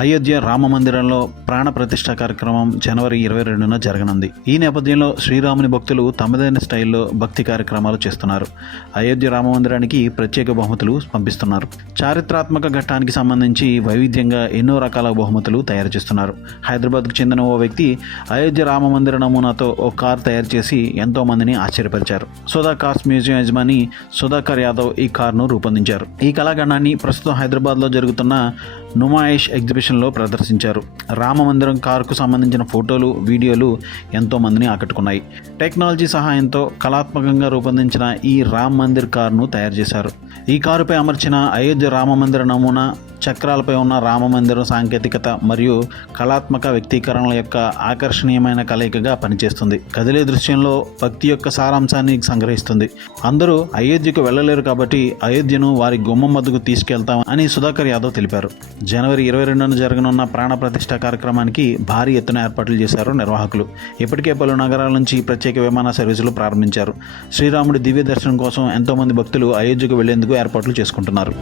అయోధ్య రామ మందిరంలో ప్రాణ ప్రతిష్ఠ కార్యక్రమం జనవరి ఇరవై రెండున జరగనుంది. ఈ నేపథ్యంలో శ్రీరాముని భక్తులు తమదైన స్టైల్లో భక్తి కార్యక్రమాలు చేస్తున్నారు. అయోధ్య రామ మందిరానికి ప్రత్యేక బహుమతులు పంపిస్తున్నారు. చారిత్రాత్మక ఘట్టానికి సంబంధించి వైవిధ్యంగా ఎన్నో రకాల బహుమతులు తయారు చేస్తున్నారు. హైదరాబాద్కు చెందిన ఓ వ్యక్తి అయోధ్య రామ మందిర నమూనాతో ఓ కార్ తయారు చేసి ఎంతో మందిని ఆశ్చర్యపరిచారు. సుధా కార్స్ మ్యూజియం యజమాని సుధాకర్ యాదవ్ ఈ కార్ను రూపొందించారు. ఈ కళాఖండాన్ని ప్రస్తుతం హైదరాబాద్లో జరుగుతున్న నుమాయిష్ ఎగ్జిబిషన్లో ప్రదర్శించారు. రామ మందిరం కారుకు సంబంధించిన ఫోటోలు వీడియోలు ఎంతోమందిని ఆకట్టుకున్నాయి. టెక్నాలజీ సహాయంతో కళాత్మకంగా రూపొందించిన ఈ రామ్ మందిర్ కారును తయారు చేశారు. ఈ కారుపై అమర్చిన అయోధ్య రామ మందిర నమూనా చక్రాలపై ఉన్న రామ మందిరం సాంకేతికత మరియు కళాత్మక వ్యక్తీకరణల యొక్క ఆకర్షణీయమైన కలయికగా పనిచేస్తుంది. కదిలే దృశ్యంలో భక్తి యొక్క సారాంశాన్ని సంగ్రహిస్తుంది. అందరూ అయోధ్యకు వెళ్ళలేరు కాబట్టి అయోధ్యను వారి గుమ్మం వద్దకు తీసుకెళ్తాం అని సుధాకర్ యాదవ్ తెలిపారు. జనవరి ఇరవై రెండున జరగనున్న ప్రాణ ప్రతిష్ట కార్యక్రమానికి భారీ ఎత్తున ఏర్పాట్లు చేశారు నిర్వాహకులు. ఇప్పటికే పలు నగరాల నుంచి ప్రత్యేక విమాన సర్వీసులు ప్రారంభించారు. శ్రీరాముడి దివ్య దర్శనం కోసం ఎంతోమంది భక్తులు అయోధ్యకు వెళ్ళేందుకు ఏర్పాట్లు చేసుకుంటున్నారు.